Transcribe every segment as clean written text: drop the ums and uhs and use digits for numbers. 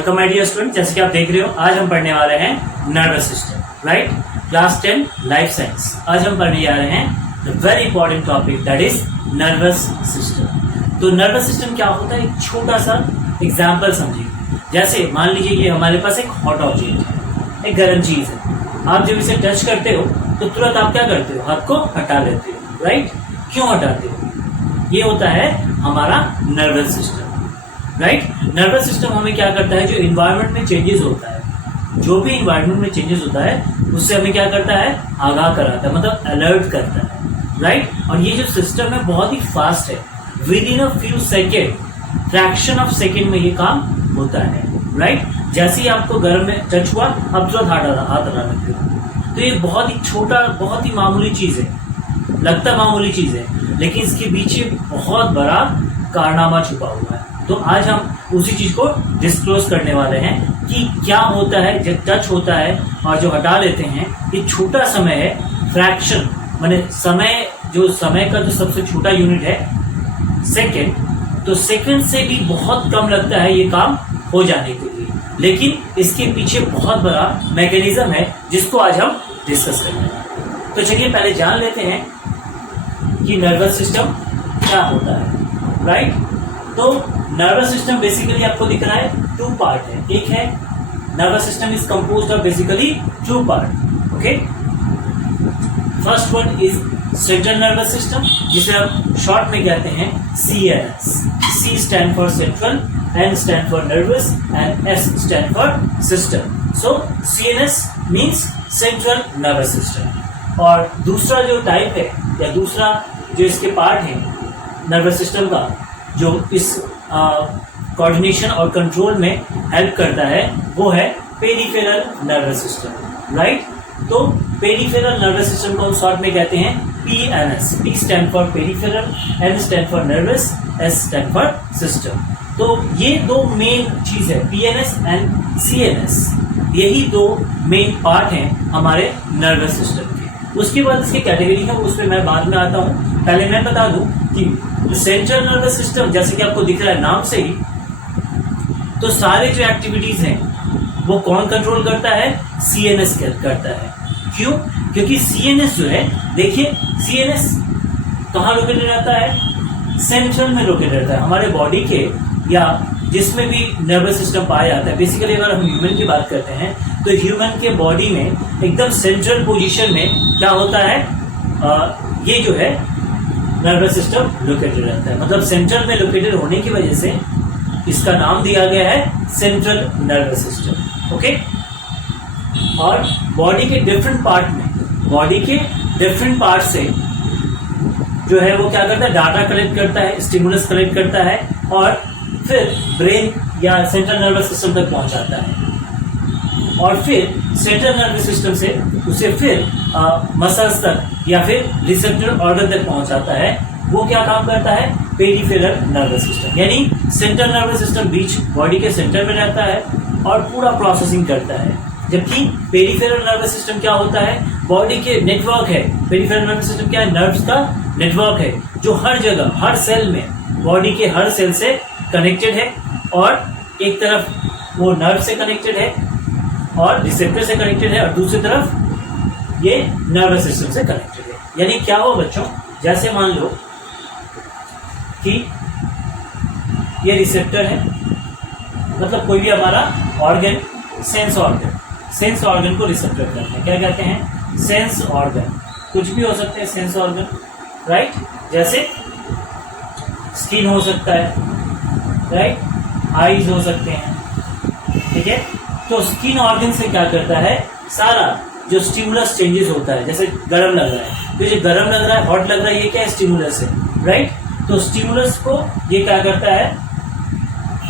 Welcome my dear student, जैसे कि आप देख रहे हो आज हम पढ़ने वाले हैं nervous system, right. Class 10 life science. आज हम पढ़ने जा रहे हैं the very important topic that is nervous system. तो नर्वस सिस्टम क्या होता है, एक छोटा सा एग्जाम्पल समझिए। जैसे मान लीजिए कि हमारे पास एक हॉट ऑब्जेक्ट है, एक गर्म चीज है। आप जब इसे टच करते हो तो तुरंत आप क्या करते हो, हाथ को हटा लेते हो, राइट। क्यों हटाते हो? ये होता है हमारा nervous system, right. Nervous system हमें क्या करता है, जो इन्वायरमेंट में चेंजेस होता है, जो भी इन्वायरमेंट में चेंजेस होता है उससे हमें क्या करता है, आगाह कराता है, मतलब अलर्ट करता है, राइट। और ये जो सिस्टम है बहुत ही फास्ट है, with in a few second, fraction of second में ये काम होता है, राइट। जैसे ही आपको गर्म में टच हुआ आप तुरंत हाथ हटा लगते हो। तो ये बहुत ही छोटा, बहुत ही मामूली चीज है, लगता मामूली चीज है, लेकिन इसके पीछे बहुत बड़ा कारनामा छुपा हुआ है। तो आज हम उसी चीज को डिस्क्लोज करने वाले हैं कि क्या होता है जब टच होता है और जो हटा लेते हैं। ये छोटा समय है, फ्रैक्शन माने समय, जो समय का जो सबसे छोटा यूनिट है सेकंड, तो सेकंड से भी बहुत कम लगता है ये काम हो जाने के लिए, लेकिन इसके पीछे बहुत बड़ा मैकेनिज्म है जिसको आज हम डिस्कस करेंगे। तो चलिए पहले जान लेते हैं कि नर्वस सिस्टम क्या होता है, राइट। तो नर्वस सिस्टम बेसिकली आपको दिख रहा है टू पार्ट है। एक है nervous system is composed of basically two part, okay. First one is central nervous system, जिसे हम शॉर्ट में कहते हैं CNS। C stand for central, N stand for nervous and S stand for system. So CNS means central nervous system. और दूसरा जो type है या दूसरा जो इसके पार्ट है नर्वस सिस्टम का, जो इस कोऑर्डिनेशन और कंट्रोल में हेल्प करता है, वो है पेरिफेरल नर्वस सिस्टम, राइट। तो पेरिफेरल नर्वस सिस्टम को हम शॉर्ट में कहते हैं PNS। P stand for peripheral, N stand for nervous, S stand for system. तो ये दो मेन चीज है, PNS एंड CNS। यही दो मेन पार्ट हैं हमारे नर्वस सिस्टम के। उसके बाद इसके कैटेगरी है, उस पर मैं बाद में आता हूँ। पहले मैं बता दूं कि सेंट्रल नर्वस सिस्टम, जैसे कि आपको दिख रहा है नाम से ही, तो सारे जो एक्टिविटीज हैं वो कौन कंट्रोल करता है, CNS करता है। क्यों? क्योंकि CNS जो है, देखिए CNS कहाँ लोकेटेड रहता है, सेंट्रल में लोकेटेड रहता है हमारे बॉडी के, या जिसमें भी नर्वस सिस्टम पाया जाता है। बेसिकली अगर हम ह्यूमन की बात करते हैं तो ह्यूमन के बॉडी में एकदम सेंट्रल पोजीशन में क्या होता है, ये जो है नर्वस सिस्टम लोकेटेड रहता है। मतलब सेंट्रल में लोकेटेड होने की वजह से इसका नाम दिया गया है सेंट्रल नर्वस सिस्टम, ओके। और बॉडी के डिफरेंट पार्ट में, बॉडी के डिफरेंट पार्ट से जो है वो क्या करता है, डाटा कलेक्ट करता है, स्टिमुलस कलेक्ट करता है और फिर ब्रेन या सेंट्रल नर्वस सिस्टम तक पहुंचाता है। और फिर सेंट्रल नर्वस सिस्टम से उसे फिर मसल्स तक या फिर रिसेप्टर ऑर्गन तक पहुंचाता है। वो क्या काम करता है, पेरिफेरल नर्वस सिस्टम। यानी सेंट्रल नर्वस सिस्टम बीच बॉडी के सेंटर में रहता है और पूरा प्रोसेसिंग करता है, जबकि पेरिफेरल नर्वस सिस्टम क्या होता है, बॉडी के नेटवर्क है। पेरिफेरल नर्वस सिस्टम क्या है, नर्व्स का नेटवर्क है जो हर जगह, हर सेल में, बॉडी के हर सेल से कनेक्टेड है। और एक तरफ वो नर्व से कनेक्टेड है और रिसेप्टर से कनेक्टेड है, और दूसरी तरफ ये नर्वस सिस्टम से कनेक्टेड है। यानी क्या हो बच्चों, जैसे मान लो कि ये रिसेप्टर है, मतलब कोई भी हमारा organ, sense organ, sense organ को रिसेप्टर करते हैं, क्या कहते हैं, सेंस ऑर्गन। कुछ भी हो सकते हैं सेंस ऑर्गन, राइट। जैसे स्किन हो सकता है, राइट, आईज हो सकते हैं, ठीक है। तो स्किन ऑर्गन से क्या करता है, सारा जो स्टिमुलस चेंजेस होता है, जैसे गर्म लग रहा है, तो जो गर्म लग रहा है, हॉट लग रहा है, ये क्या है, स्टिमुलस है, राइट। तो स्टिमुलस को ये क्या करता है,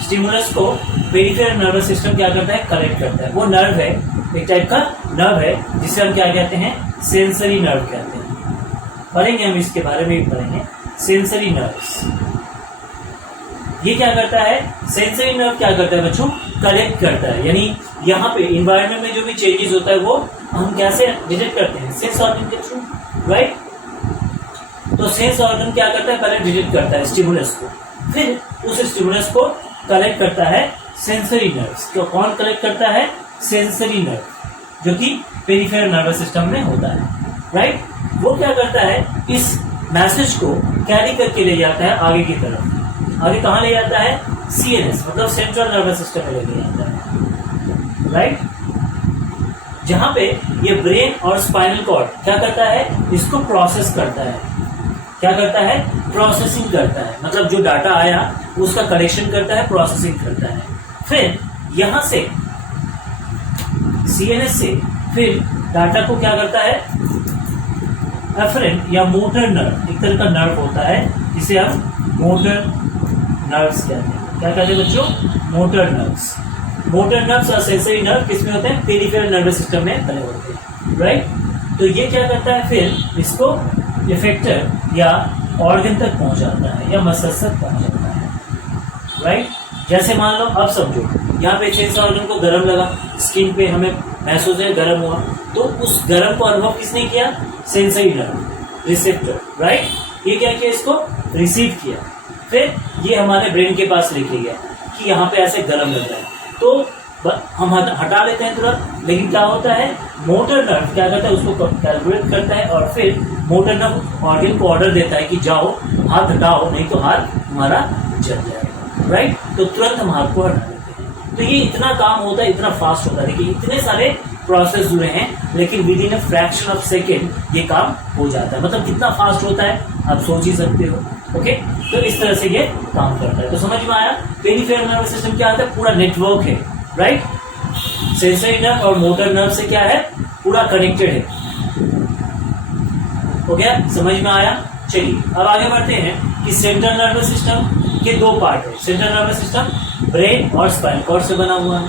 स्टिमुलस को पेरिफेरल नर्वस सिस्टम क्या करता है, कलेक्ट करता है। वो नर्व है, एक टाइप का नर्व है, जिसे हम क्या कहते हैं, सेंसरी नर्व कहते हैं। पढ़ेंगे हम इसके बारे में भी पढ़ेंगे, सेंसरी नर्व्स। ये क्या करता है, सेंसरी नर्व क्या करता है बच्चों, कलेक्ट करता है। यानी यहाँ पे इन्वायरमेंट में जो भी चेंजेस होता है वो हम कैसे डिटेक्ट करते हैं, सेंस ऑर्गन के थ्रू, राइट। तो सेंस ऑर्गन क्या करता है, पहले डिटेक्ट करता है स्टिमुलस को, फिर उस स्टिमुलस को कलेक्ट करता है सेंसरी नर्व्स। तो कौन कलेक्ट करता है? सेंसरी नर्व, जो कि पेरिफेरल नर्वस सिस्टम में होता है, राइट। वो क्या करता है, इस मैसेज को कैरी करके ले जाता है आगे की तरफ। आगे कहाँ ले जाता है? CNS, मतलब सेंट्रल नर्वस सिस्टम में लेके जाता है, राइट। जहां पे ये ब्रेन और स्पाइनल कॉर्ड क्या करता है, इसको प्रोसेस करता है। क्या करता है? प्रोसेसिंग करता है, मतलब जो डाटा आया उसका कलेक्शन करता है, प्रोसेसिंग करता है। फिर यहां से CNS से फिर डाटा को क्या करता है, एफरेंट या मोटर नर्व, एक तरह का नर्व होता है जिसे हम मोटर नर्व्स कहते हैं। क्या कहते हैं बच्चों? Motor nerves. मोटर नर्व्स और सेंसरी नर्व किसमें होते हैं? पेरिफेरल नर्वस सिस्टम में बने होते हैं, राइट। तो ये क्या करता है, फिर इसको इफेक्टर या ऑर्गन तक पहुंचाता है या मसल्स तक पहुंचाता है, राइट। जैसे मान लो, अब समझो यहाँ पे सेंस ऑर्गन को गर्म लगा, स्किन पे हमें महसूस है गर्म हुआ, तो उस गर्म को अनुभव किसने किया? Sensory nerve, receptor, right. ये क्या किया? इसको रिसीव किया, फिर ये हमारे ब्रेन के पास लेके गया कि यहाँ पे ऐसे गर्म लग रहा है, तो हम हटा लेते हैं तुरंत। लेकिन क्या होता है, मोटर नर्व क्या करता है, उसको कैलकुलेट करता है और फिर मोटर नर्व ऑर्गन को ऑर्डर देता है कि जाओ हाथ हटाओ, नहीं तो हाथ हमारा जल जाएगा, राइट। तो तुरंत हम हाथ को हटा देते हैं। तो ये इतना काम होता है, इतना फास्ट होता है। देखिए इतने सारे प्रोसेस जुड़े हैं, लेकिन with in a fraction of second ये काम हो जाता है। मतलब कितना फास्ट होता है आप सोच ही सकते हो, ओके। तो इस तरह से ये काम करता है। तो समझ में आया, पेरिफेरल नर्वस सिस्टम क्या होता है? पूरा नेटवर्क है, राइट। सेंसरी नर्व और मोटर नर्व से क्या है, पूरा कनेक्टेड है, हो गया, समझ में आया। चलिए अब आगे बढ़ते हैं कि सेंट्रल नर्वस सिस्टम के दो पार्ट है। सेंट्रल नर्वस सिस्टम ब्रेन और स्पाइनल कॉर्ड से बना हुआ है,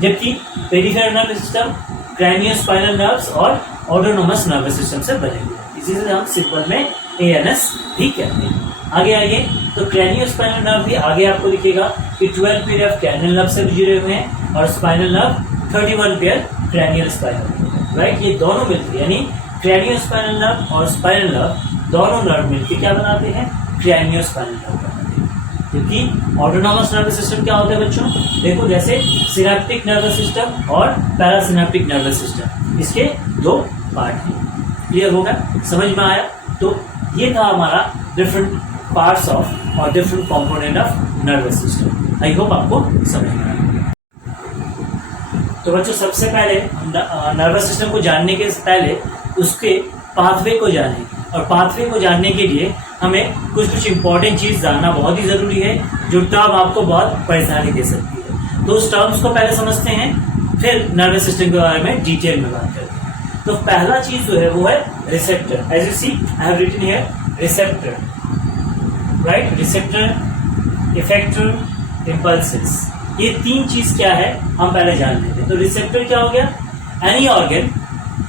जबकि peripheral nervous system craniospinal nerves और ऑटोनोमस नर्वस सिस्टम से बने हुए हैं। इसी से हम सिंपल में ANS भी कहते हैं। आगे तो क्रैनियो स्पाइनल नर्व भी आगे आपको दिखेगा कि 12 पेयर ऑफ क्रैनियल नर्व से जुड़े हुए हैं और spinal nerve 31 pair cranial spinal, right. ये दोनों मिलकर यानी क्रैनियो स्पाइनल नर्व और स्पाइनल नर्व दोनों नर्व मिलकर क्या बनाते हैं? क्रैनियो स्पाइनल नर्व बनाते हैं। क्योंकि ऑटोनोमस नर्वस सिस्टम क्या होता है बच्चों? देखो जैसे सिनेप्टिक नर्वस सिस्टम और पैरासिनेप्टिक नर्वस सिस्टम, इसके दो पार्ट हैं। क्लियर होगा, समझ में आया। तो ये था हमारा डिफरेंट पार्ट्स ऑफ और different component of nervous system. I hope आपको समझ में आया। तो बच्चों सबसे पहले नर्वस सिस्टम को जानने के पहले उसके पाथवे को जानें, और पाथवे को जानने के लिए हमें कुछ इंपॉर्टेंट चीज जानना बहुत ही जरूरी है, जो टर्म आपको बहुत परेशानी दे सकती है। तो उस टर्म्स को पहले समझते हैं, फिर नर्वस सिस्टम के बारे में डिटेल में बात करते हैं। तो पहला चीज जो है वो है receptor. As you see I have written here receptor, right. Receptor, effector, impulses, ये तीन चीज क्या है हम पहले जान लेते हैं। तो रिसेप्टर क्या हो गया? एनी ऑर्गन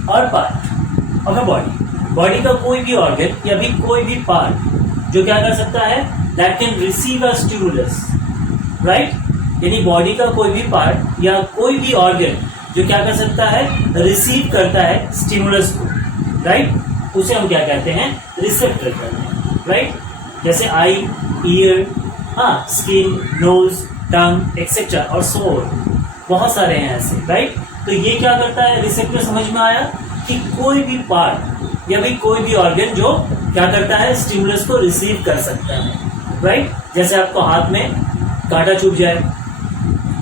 और पार्ट ऑफ अ बॉडी का कोई भी ऑर्गन या भी कोई भी पार्ट जो क्या कर सकता है, that can receive a stimulus, right. यानी बॉडी का कोई भी पार्ट या कोई भी ऑर्गन जो क्या कर सकता है, रिसीव करता है स्टिमुलस को, राइट, उसे हम क्या कहते हैं? रिसेप्टर कहते हैं, राइट। जैसे आई, ईयर, स्किन, नोज, टंग एक्सेट्रा और सोल, बहुत सारे हैं ऐसे, राइट। तो ये क्या करता है रिसेप्टर? समझ में आया कि कोई भी पार्ट या भी कोई भी ऑर्गन जो क्या करता है, स्टिमुलस को रिसीव कर सकता है, राइट। जैसे आपको हाथ में कांटा चुभ जाए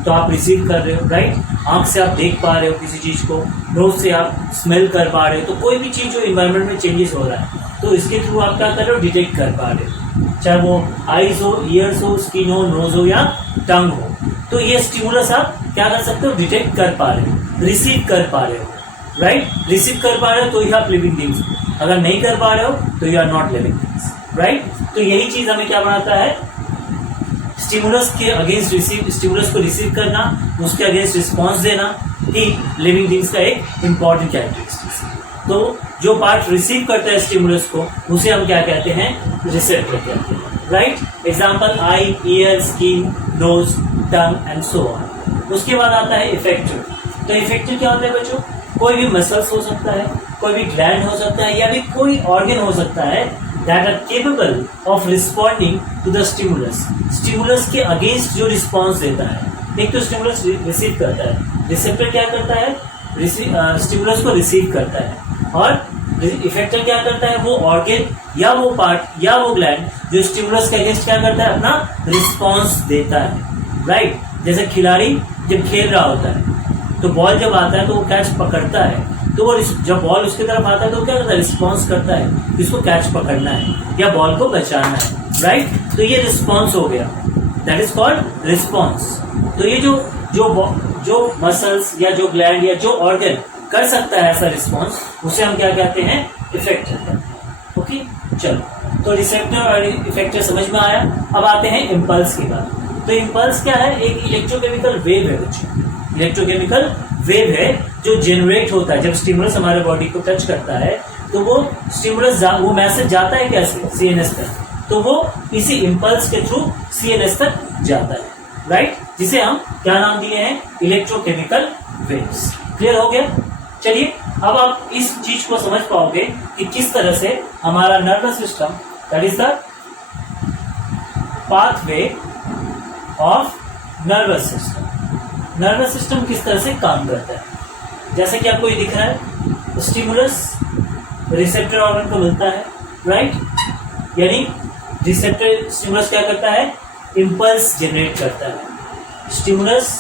तो आप रिसीव कर रहे हो, राइट। आंख से आप देख पा रहे हो किसी चीज को, नोज से आप स्मेल कर पा रहे हो। तो कोई भी चीज जो इन्वायरमेंट में चेंजेस हो रहा है तो इसके थ्रू आप क्या कर रहे हो, डिटेक्ट कर पा रहे हो, चाहे वो आईज हो, ईयर्स हो, स्किन हो, नोज हो या टंग हो। तो ये स्टिमुलस आप क्या कर सकते हो, डिटेक्ट कर पा रहे हो, रिसीव कर पा रहे हो, राइट। रिसीव कर पा रहे हो तो यू आर लिविंग थिंग्स, अगर नहीं कर पा रहे हो तो you are not living things, right. तो यही चीज हमें क्या बनाता है, स्टिमुलस के अगेंस्ट रिसीव, स्टिमुलस को रिसीव करना, उसके अगेंस्ट रिस्पॉन्स देना, ही लिविंग थिंग्स का एक इंपॉर्टेंट कैरेक्टरिस्टिक्स है। तो जो पार्ट रिसीव करता है स्टिमुलस को उसे हम क्या कहते हैं, रिसेप्टर कहते हैं, right. Example eye, ear, skin, nose, tongue and so on. उसके बाद आता है इफेक्टर। तो इफेक्टर क्या होता है बच्चों? कोई भी मसल्स हो सकता है, कोई भी ग्लैंड हो सकता है, या भी कोई ऑर्गन हो सकता है that are capable of responding to the stimulus। Stimulus के अगेंस्ट जो रिस्पॉन्स देता है, एक तो स्टिमुलस रिसीव करता है, रिसेप्टर क्या करता है, स्टिमुलस को रिसीव करता है, और इफेक्टर क्या करता है, वो ऑर्गन या वो पार्ट या वो ग्लैंड जो स्टिमुलस के अगेंस्ट क्या करता है, अपना रिस्पॉन्स देता है, राइट। जैसे खिलाड़ी जब खेल रहा होता है तो बॉल जब आता है तो वो कैच पकड़ता है, तो वो जब बॉल उसकी तरफ आता है तो क्या करता है, रिस्पॉन्स करता है, इसको कैच पकड़ना है या बॉल को बचाना है, राइट। तो ये रिस्पॉन्स हो गया, दैट इज कॉल्ड रिस्पॉन्स। तो ये जो मसल्स या जो ग्लैंड या जो ऑर्गन कर सकता है ऐसा रिस्पॉन्स, उसे हम क्या कहते हैं, इफेक्टर कहते हैं। ओके, चलो, तो रिसेप्टर और इफेक्टर समझ में आया। अब आते हैं इम्पल्स की बात। तो इम्पल्स क्या है, एक इलेक्ट्रोकेमिकल वेव है, बच्चों, इलेक्ट्रोकेमिकल वेव है जो जनरेट होता है जब स्टिमुलस हमारे बॉडी को टच करता है, तो वो स्टिमुलस वो मैसेज जाता है कैसे, सीएनएस तक, तो वो इसी इम्पल्स के थ्रू सीएनएस तक जाता है, राइट, जिसे हम क्या नाम दिए हैं, इलेक्ट्रोकेमिकल वेव्स। क्लियर हो गया। चलिए, अब आप इस चीज को समझ पाओगे कि किस तरह से हमारा nervous system, that is the pathway of nervous system, nervous system किस तरह से काम करता है। जैसे कि आपको ये दिख रहा है, स्टिमुलस रिसेप्टर ऑर्गन को मिलता है, राइट, यानी रिसेप्टर स्टिमुलस क्या करता है, इम्पल्स जनरेट करता है। स्टिमुलस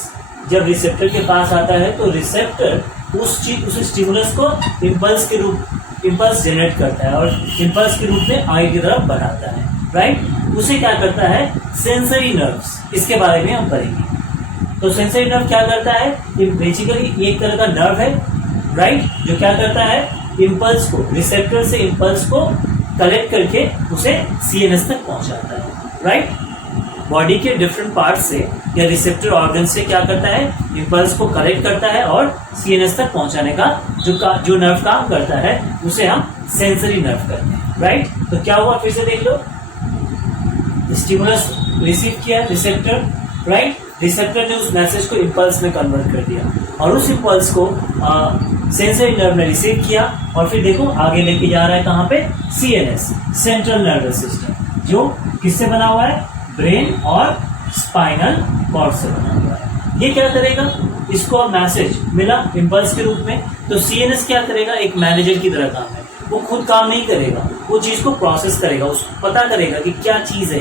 जब रिसेप्टर के पास आता है तो रिसेप्टर उस स्टिमुलस को इम्पल्स जनरेट करता है और इम्पल्स के रूप में आगे की तरफ बढ़ाता है, राइट। उसे क्या करता है, सेंसरी नर्व्स, इसके बारे में हम पढ़ेंगे। तो सेंसरी नर्व क्या करता है, बेसिकली एक तरह का नर्व है, राइट, जो क्या करता है, इम्पल्स को, रिसेप्टर से इम्पल्स को कलेक्ट करके उसे सीएनएस तक पहुंचाता है, राइट। बॉडी के डिफरेंट पार्ट से या रिसेप्टर ऑर्गन से क्या करता है, इम्पल्स को कलेक्ट करता है और सीएनएस तक पहुंचाने का जो नर्व काम करता है उसे हम सेंसरी नर्व कहते हैं, राइट। तो क्या हुआ, फिर से देख लो, स्टिमुलस रिसीव किया रिसेप्टर, राइट, रिसेप्टर ने उस मैसेज को इम्पल्स में कन्वर्ट कर दिया और उस इम्पल्स को सेंसरी नर्व ने रिसीव किया और फिर देखो आगे लेके जा रहा है कहाँ पे, सीएनएस, सेंट्रल नर्वस सिस्टम, जो किससे बना हुआ है, ब्रेन और स्पाइनल कॉर्ड से बना हुआ है। ये क्या करेगा, इसको मैसेज मिला इम्पल्स के रूप में, तो सीएनएस क्या करेगा, एक मैनेजर की तरह काम है, वो खुद काम नहीं करेगा, वो चीज को प्रोसेस करेगा, उसको पता करेगा कि क्या चीज है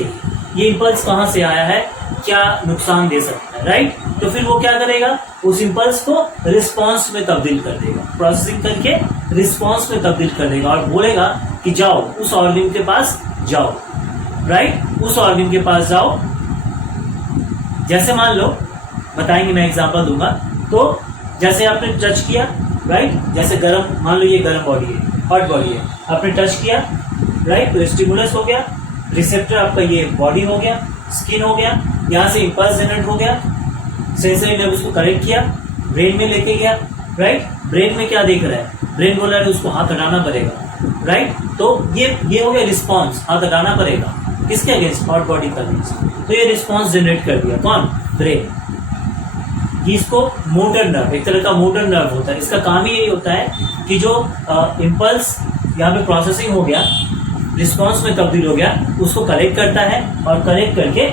ये इम्पल्स कहाँ से आया है, क्या नुकसान दे सकता है, राइट। तो फिर वो क्या करेगा, उस इम्पल्स को रिस्पॉन्स में तब्दील कर देगा, प्रोसेसिंग करके रिस्पॉन्स में तब्दील कर देगा और बोलेगा कि जाओ उस ऑर्गन के पास जाओ, राइट, उस ऑर्गन के पास जाओ। जैसे मान लो, बताएंगे, मैं एग्जांपल दूंगा, तो जैसे आपने टच किया, राइट, जैसे गर्म, मान लो ये गर्म बॉडी है, हॉट बॉडी है, आपने टच किया, राइट, तो स्टिमुलस हो गया, रिसेप्टर आपका ये बॉडी हो गया, स्किन हो गया, यहाँ से इम्पल्स जनरेट हो गया, सेंसरी नर्व उसको कलेक्ट किया, ब्रेन में लेके गया, राइट। ब्रेन में क्या देख रहा है, ब्रेन बोल रहा है उसको हाथ हटाना पड़ेगा, राइट। तो ये हो गया रिस्पॉन्स, हाथ हटाना पड़ेगा, किसके अगेंस्ट, हॉट बॉडी का अगेंस्ट। तो ये रिस्पॉन्स जनरेट कर दिया कौन, ब्रेन। इसको मोटर नर्व, एक तरह का मोटर नर्व होता है, इसका काम ही यही होता है कि जो इम्पल्स यहाँ पे प्रोसेसिंग हो गया, रिस्पॉन्स में तब्दील हो गया, उसको कलेक्ट करता है और कलेक्ट करके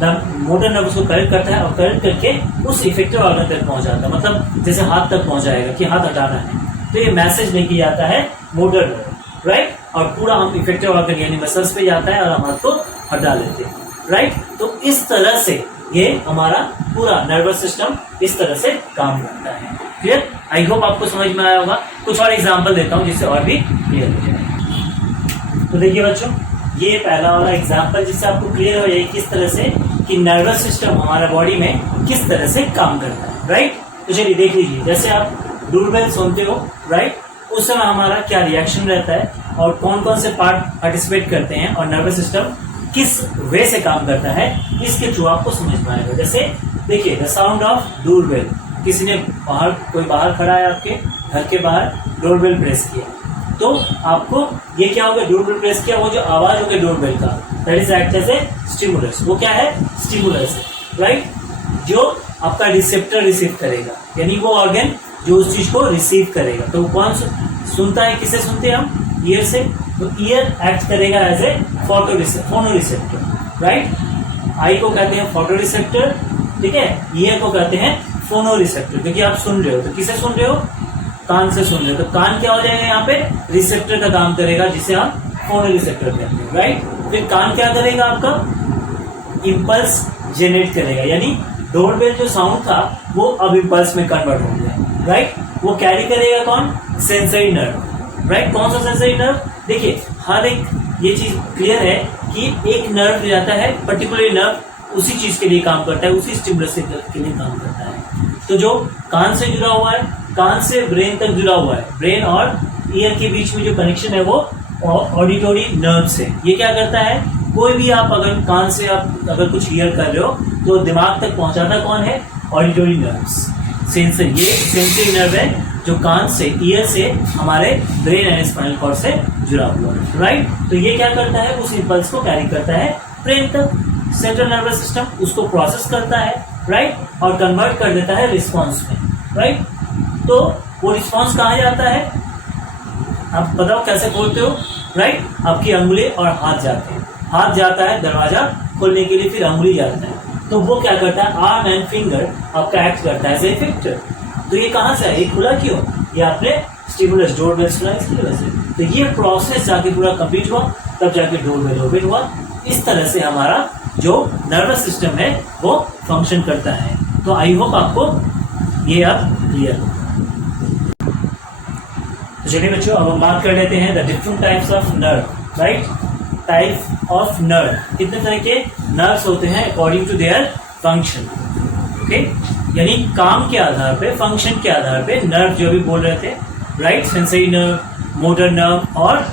मोटर नर्व उसको कलेक्ट करता है और कलेक्ट करके उस इफेक्टिव ऑर्गन तक पहुंचाता है, मतलब जैसे हाथ तक पहुंचाएगा कि हाथ हटाना है, तो ये मैसेज लेके जाता है मोटर नर्व, राइट, और पूरा हम इफेक्टिव ऑर्गन यानी मसल्स पे जाता है और हम हाथ को हटा लेते हैं, राइट। तो इस तरह से ये हमारा पूरा नर्वस सिस्टम इस तरह से काम करता है। क्लियर, आई होप आपको समझ में आया होगा। कुछ और एग्जांपल देता हूँ जिससे और भी क्लियर हो जाए। तो देखिए बच्चों, ये पहला वाला एग्जांपल जिससे आपको क्लियर हो जाए किस तरह से कि नर्वस सिस्टम हमारा बॉडी में किस तरह से काम करता है, राइट। तो चलिए देख लीजिए, जैसे आप डोरबेल सुनते हो, राइट, उस समय हमारा क्या रिएक्शन रहता है और कौन कौन से पार्ट पार्टिसिपेट करते हैं और नर्वस सिस्टम किस वे से काम करता है, इसके थ्रू आपको समझ में आएगा। जैसे देखिए, द साउंड ऑफ डोरबेल, किसी ने बाहर, कोई बाहर खड़ा है आपके घर के बाहर, डोरबेल प्रेस किया, तो आपको ये क्या होगा, डोरबेल प्रेस किया, वो जो आवाज होगी डोरबेल का, that is act as a stimulus. वो क्या है, स्टिमुलस है, राइट, जो आपका रिसेप्टर रिसीव करेगा, यानी वो ऑर्गन जो उस चीज को रिसीव करेगा। तो कौन सुनता है, किसे सुनते हैं हम, ईयर से, तो ईयर एक्ट करेगा as a photoreceptor, right. Eye को कहते हैं फोटो रिसेप्टर, ठीक है। ईयर को कहते हैं फोनो रिसेप्टर, क्योंकि आप सुन रहे हो तो किसे सुन रहे हो, कान से सुन रहे हो, तो कान क्या हो जाएगा यहाँ पे, रिसेप्टर का काम करेगा, जिसे हम फोनो रिसेप्टर कहते हैं, राइट। फिर कान क्या करेगा आपका, इंपल्स जनरेट करेगा, यानी डोरबेल जो साउंड था वो अब इंपल्स में कन्वर्ट हो गया, राइट। वो कैरी करेगा कौन, सेंसरी नर्व, राइट। कौन सा सेंसरी नर्व, देखिए हर एक ये चीज क्लियर है कि एक नर्व जाता है, पर्टिकुलर नर्व उसी चीज के लिए काम करता है, उसी स्टिमुलस के लिए काम करता है। तो जो कान से जुड़ा हुआ है, कान से ब्रेन तक जुड़ा हुआ है, ब्रेन और ईयर के बीच में जो कनेक्शन है वो ऑडिटोरी नर्व से। ये क्या करता है, कोई भी आप अगर कान से आप अगर कुछ हियर कर रहे हो तो दिमाग तक पहुंचाता कौन है, ऑडिटोरी नर्व्स, सेंसर। ये सेंसरी नर्व है जो कान से, ईयर से हमारे ब्रेन एंड स्पाइनल कॉर्ड से जुड़ा हुआ है, राइट। तो ये क्या करता है, उस इंपल्स को कैरी करता है ब्रेन तक, सेंट्रल नर्वस सिस्टम उसको प्रोसेस करता है, राइट, और कन्वर्ट कर देता है रिस्पॉन्स में, राइट। तो वो रिस्पॉन्स कहाँ जाता है, आप बताओ कैसे खोलते हो, राइट। आपकी अंगुली और हाथ जाते हैं, हाथ जाता है दरवाजा खोलने के लिए, फिर अंगुली जाता है, तो वो क्या करता है, आर्म एंड फिंगर आपका एक्ट करता है एज ए इफेक्टर। तो ये कहाँ से है, ये खुला क्यों, ये आपने स्टिमुलस डोरबेल सुना इसकी वजह से। तो ये प्रोसेस जाके पूरा कंप्लीट हुआ, तब जाके डोरबेल ओपन हुआ। इस तरह से हमारा जो नर्वस सिस्टम है वो फंक्शन करता है। तो आई होप आपको ये अब क्लियर हो। तो चलिए बच्चों, अब हम बात कर लेते हैं the different types of nerve, right. Type of nerve, कितने तरह के नर्व्स होते हैं according to their function, okay. यानी काम के आधार पे, फंक्शन के आधार पे नर्व जो भी बोल रहे थे, right, sensory nerve, motor nerve और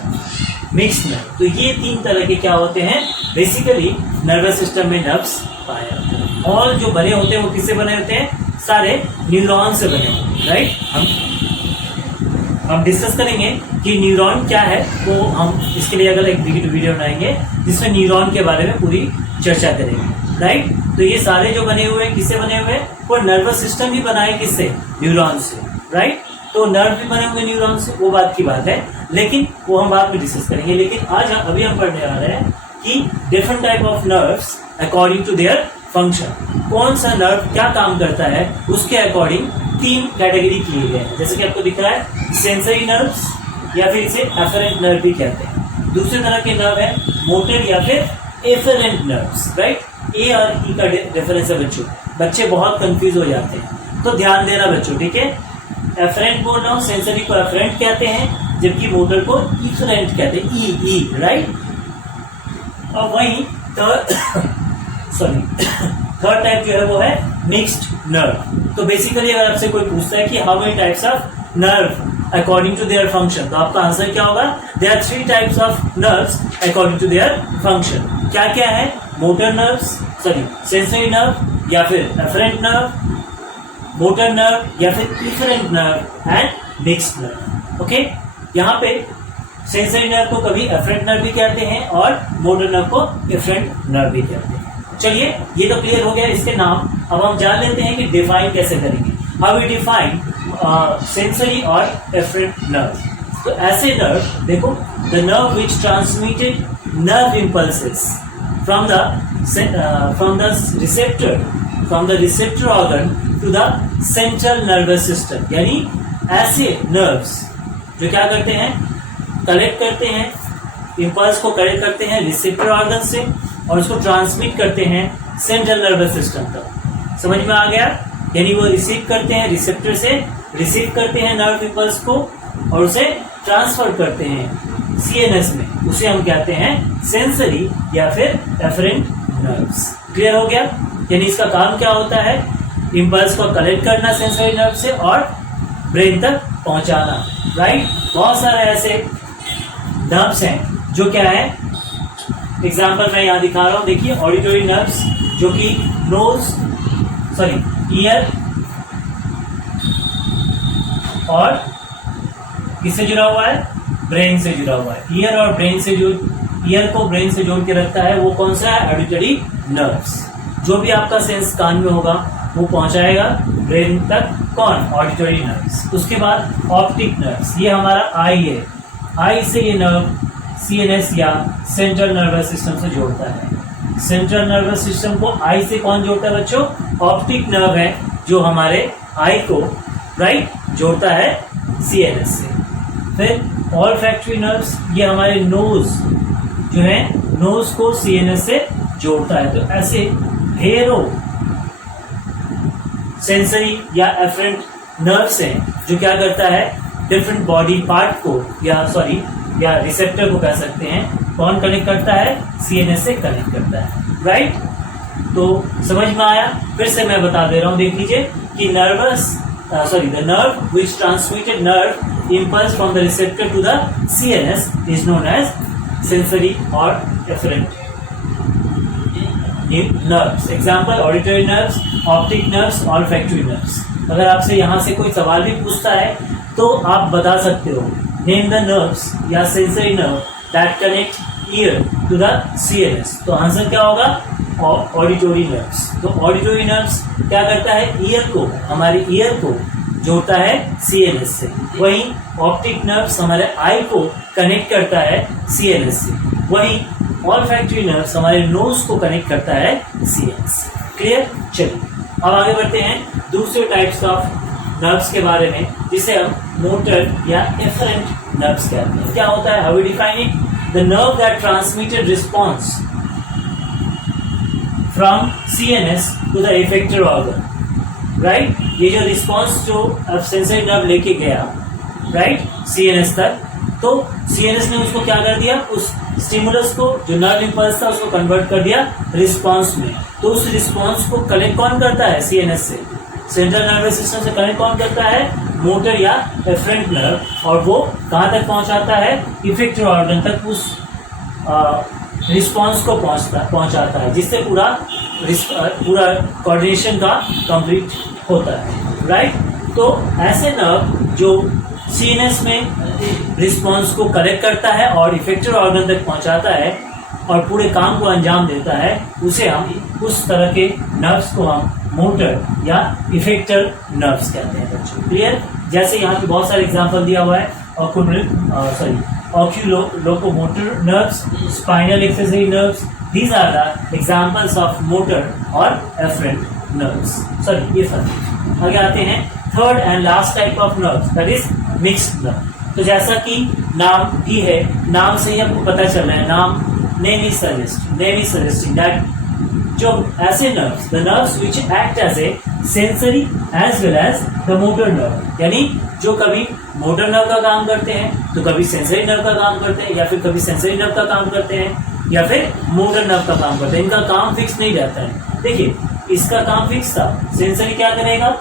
मिक्स नर्व। तो ये तीन तरह के क्या होते हैं, बेसिकली नर्वस सिस्टम में नर्व्स पाए जाते हैं। और जो बने होते हैं वो किससे बने होते हैं, सारे न्यूरॉन से बने होते हैं, राइट। हम डिस्कस करेंगे कि न्यूरॉन क्या है, वो हम इसके लिए अगर एक वीडियो बनाएंगे जिसमें न्यूरॉन के बारे में पूरी चर्चा करेंगे, राइट। तो ये सारे जो बने हुए हैं किससे बने हुए हैं, वो नर्वस सिस्टम ही बना है, किससे, न्यूरॉन से, राइट। तो नर्व भी बने हुए न्यूरॉन से, वो बात की बात है, लेकिन वो हम बाद में डिस्कस करेंगे। लेकिन आज अभी हम पढ़ने आ रहे हैं कि different type of nerves according to their function, कौन सा नर्व क्या काम करता है उसके अकॉर्डिंग तीन कैटेगरी किए गए हैं। जैसे कि आपको दिख रहा है सेंसरी नर्व्स, या फिर इसे एफरेंट नर्व भी कहते हैं। दूसरे तरह के नर्व है मोटर या फिर एफरेंट नर्व्स, राइट। ए और ई का डिफरेंस है बच्चों, बच्चे बहुत कंफ्यूज हो जाते हैं, तो ध्यान देना बच्चों, ठीक है। एफरेंट बोल रहा हूँ, सेंसरी को एफरेंट कहते हैं, जबकि मोटर को इफरेंट कहते हैं, ई, राइट। और वही थर्ड टाइप जो है वो है मिक्स्ड नर्व। तो बेसिकली अगर आपसे कोई पूछता है कि how many types of nerve according to their function, तो आपका आंसर क्या होगा, there are 3 types of nerves according to their function. क्या क्या है, मोटर नर्व्स, सेंसरी नर्व या फिर एफरेंट नर्व, मोटर नर्व या फिर efferent nerve and mixed nerve, okay. यहाँ पे सेंसरी नर्व को कभी एफरेंट नर्व भी कहते हैं और मोटर नर्व को इफरेंट नर्व भी कहते हैं। चलिए ये तो क्लियर हो गया इसके नाम। अब हम जान लेते हैं कि डिफाइन कैसे करेंगे, हाउ वी डिफाइन सेंसरी और एफरेंट नर्व। तो ऐसे नर्व देखो, the nerve which transmitted nerve impulses from the receptor organ to the central nervous system, यानी ऐसे नर्व्स जो क्या करते हैं, कलेक्ट करते हैं, इम्पल्स को कलेक्ट करते हैं रिसेप्टर ऑर्गन से और उसको ट्रांसमिट करते हैं सेंट्रल नर्वस सिस्टम तक। समझ में आ गया, यानी वो रिसीव करते हैं, रिसेप्टर से रिसीव करते हैं नर्व इम्पल्स को और उसे ट्रांसफर करते हैं सीएनएस में, उसे हम कहते हैं सेंसरी या फिर एफरेंट नर्व्स। क्लियर हो गया, यानी इसका काम क्या होता है, इम्पल्स को कलेक्ट करना सेंसरी नर्व से और ब्रेन तक पहुंचाना, राइट। बहुत सारे ऐसे नर्व्स हैं जो क्या है, एग्जाम्पल मैं यहाँ दिखा रहा हूँ, देखिए ऑडिटरी नर्व्स जो कि ईयर और किससे जुड़ा हुआ है, ब्रेन से जुड़ा हुआ है। ईयर और ब्रेन से जो ईयर को ब्रेन से जोड़ के रखता है वो कौन सा है, ऑडिटरी नर्व्स। जो भी आपका सेंस कान में होगा वो पहुंचाएगा ब्रेन तक, कौन, ऑडिटरी नर्व्स। उसके बाद ऑप्टिक नर्व्स, ये हमारा आई है, आई से ये नर्व सीएनएस या सेंट्रल नर्वस सिस्टम से जोड़ता है। सेंट्रल नर्वस सिस्टम को आई से कौन जोड़ता है बच्चों? ऑप्टिक नर्व है जो हमारे आई को राइट जोड़ता है सीएनएस से। फिर ऑल्फैक्टरी नर्व्स, ये हमारे नोज जो है नोज को सीएनएस से जोड़ता है। तो ऐसे ढेरों सेंसरी या एफरेंट नर्व्स हैं जो क्या करता है डिफरेंट बॉडी पार्ट को या रिसेप्टर को कह सकते हैं कौन कनेक्ट करता है? सीएनएस से कनेक्ट करता है, राइट? तो समझ में आया? फिर से मैं बता दे रहा हूं, देख लीजिए कि the nerve which transmitted nerve impulse from the receptor to the CNS is known as sensory or efferent nerves. Example, auditory nerves, optic nerves, olfactory nerves. अगर आपसे यहाँ से कोई सवाल भी पूछता है तो आप बता सकते हो नेम द नर्व्स या sensory nerve that connect ear to the CNS। तो आंसर क्या होगा? Auditory nerves. तो ऑडिटोरी नर्व्स क्या करता है? हमारे ईयर को जोड़ता है CNS से। वहीं ऑप्टिक नर्व्स हमारे आई को कनेक्ट करता है CNS से। वहीं ऑल्फैक्टरी नर्व्स हमारे नोज को कनेक्ट करता है CNS से। क्लियर? चलिए अब आगे बढ़ते हैं दूसरे टाइप्स ऑफ नर्व्स के बारे में जिसे हम मोटर या एफरेंट नर्व्स कहते हैं। क्या होता है? How we define it? The nerve that transmitted response from CNS to the effector organ, right? ये जो रिस्पॉन्स जो अब सेंसरी नर्व लेके गया राइट CNS तक, तो CNS ने उसको क्या कर दिया? उस स्टिमुलस को जो नर्व इंपल्स था उसको कन्वर्ट कर दिया रिस्पॉन्स में। तो उस रिस्पॉन्स को कनेक्ट कौन करता है? CNS से। सेंट्रल नर्वस सिस्टम से कनेक्ट कौन करता है? मोटर या एफरेंट नर्व। और वो कहाँ तक पहुंचाता है? इफेक्टर ऑर्गन तक उस रिस्पॉन्स को पहुंचाता है, जिससे पूरा कोऑर्डिनेशन का कंप्लीट होता है, राइट? तो ऐसे नर्व जो CNS में रिस्पॉन्स को कलेक्ट करता है और इफेक्टर ऑर्गन तक पहुंचाता है और पूरे काम को अंजाम देता है, उस तरह के नर्व्स को हम मोटर या इफेक्टर नर्व्स कहते हैं बच्चों। क्लियर? जैसे यहाँ पे बहुत सारे एग्जांपल दिया हुआ है, oculomotor nerves, spinal accessory nerves. These are the examples of motor or efferent nerves. आगे आते हैं third and last type of nerve, that is mixed nerve. तो जैसा कि नाम भी है, नाम से ही आपको पता चल रहा है, नेम इज सजेस्टिंग दैट जो ऐसे nerves, the nerves which act as a sensory as well as the motor nerve, यानी जो कभी मोटर नर्व का काम करते हैं तो कभी सेंसरी नर्व का काम करते हैं, या फिर कभी सेंसरी नर्व का काम करते हैं या फिर मोटर नर्व का काम करते हैं। इनका काम फिक्स नहीं रहता है। देखिए इसका काम फिक्स था। सेंसरी क्या करेगा?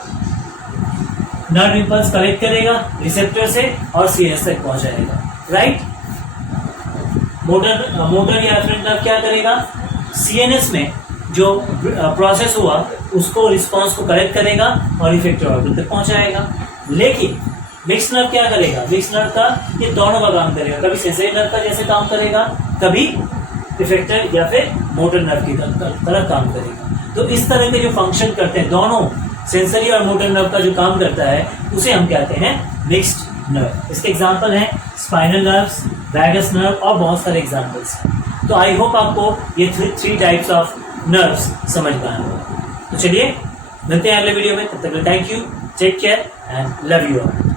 नर्व इंपल्स कलेक्ट करेगा रिसेप्टर से और CNS तक पहुंचाएगा, राइट? मोटर या एफरेंट नर्व क्या करेगा? CNS में जो प्रोसेस हुआ उसको रिस्पॉन्स को कलेक्ट करेगा और इफेक्टर ऑर्गन तक पहुंचाएगा। लेकिन मिक्स नर्व क्या करेगा? मिक्स नर्व का ये दोनों का काम करेगा, कभी सेंसरी नर्व का जैसे काम करेगा, कभी इफेक्टर या फिर मोटर नर्व की तरह काम करेगा। तो इस तरह के जो फंक्शन करते हैं दोनों सेंसरी और मोटर नर्व का जो काम करता है उसे हम कहते हैं मिक्स्ड नर्व। इसके एग्जांपल हैं स्पाइनल नर्व्स, वैगस नर्व और बहुत सारे एग्जांपल्स हैं। तो आई होप आपको ये थ्री टाइप्स ऑफ नर्व्स समझ में आया होगा। तो चलिए मिलते हैं अगले वीडियो में, तब तक thank you, take care and love you all.